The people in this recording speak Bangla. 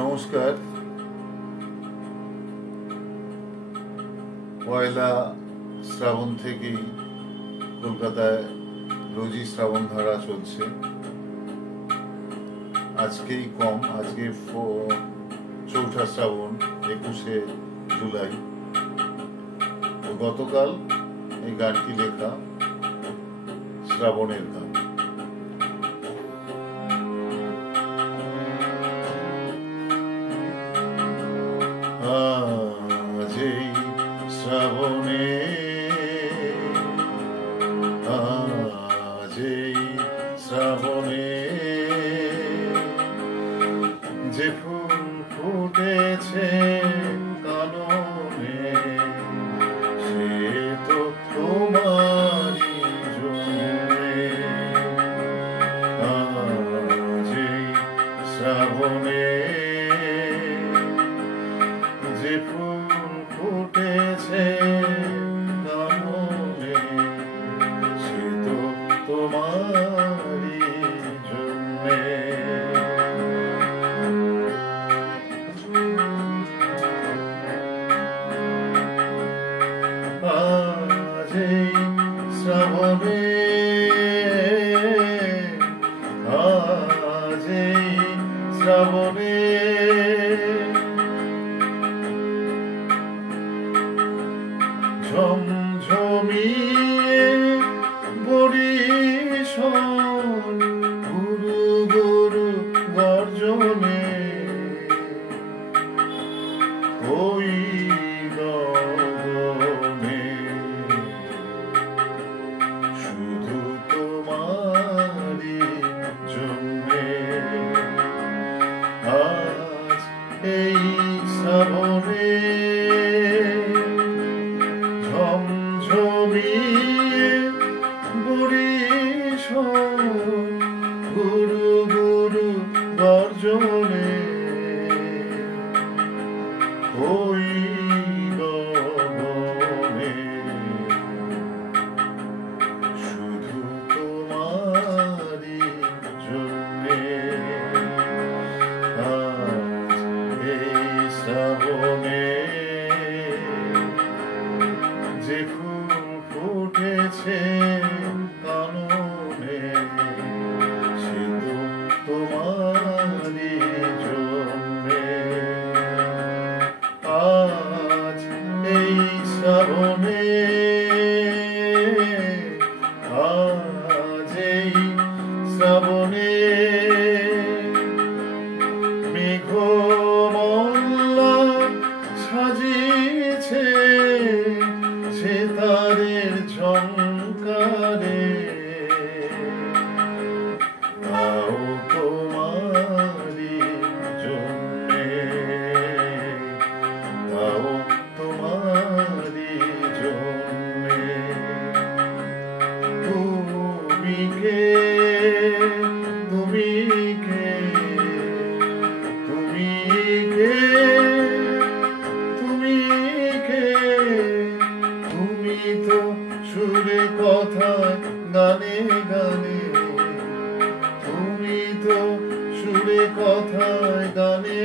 নমস্কার। পয়লা শ্রাবণ থেকেই কলকাতায় রোজই শ্রাবণ ধারা চলছে। আজকেই কম, আজকে চৌঠা শ্রাবণ, 21শে জুলাই। গতকাল এই গানটি লেখা, শ্রাবণের গান। আজই শ্রাবণে, আজই শ্রাবণে যে ফুল ফুটেছে কাননে, সে তো তোমারই জন্যে। আজই শ্রাবণে যে ফুল ফুটেছে কাননে, সে তো তোমারই জন্যে। আজই শ্রাবণে, আজই শ্রাবণে ঝমঝমিয়ে বরিশন গুরু গুরু গর্জনে, ওই গগনে শুধু তোমারই জন্যে। আজ এই শ্রাবণে ঝমঝমিয়ে বরিশন গুরু গুরু গর্জনে, ওই গগনে শুধু তোমারই জন্যে। আজ এই শ্রাবণে যে ফুল ফুটেছে কাননে, সে তো তোমারই জন্যে। আজ এই শ্রাবণে, আজ এই শ্রাবণে মেঘমল্লা সাজিয়েছে সেতারের ঝংকারে, তাও তোমারই জন্যে, তাও তোমারই জন্যে। তুমি কে, তুমি কে, তুমি কে, তুমি কে, তুমি তো সুরে কথায় গানে গানে, তুমি তো সুরে কথায় গানে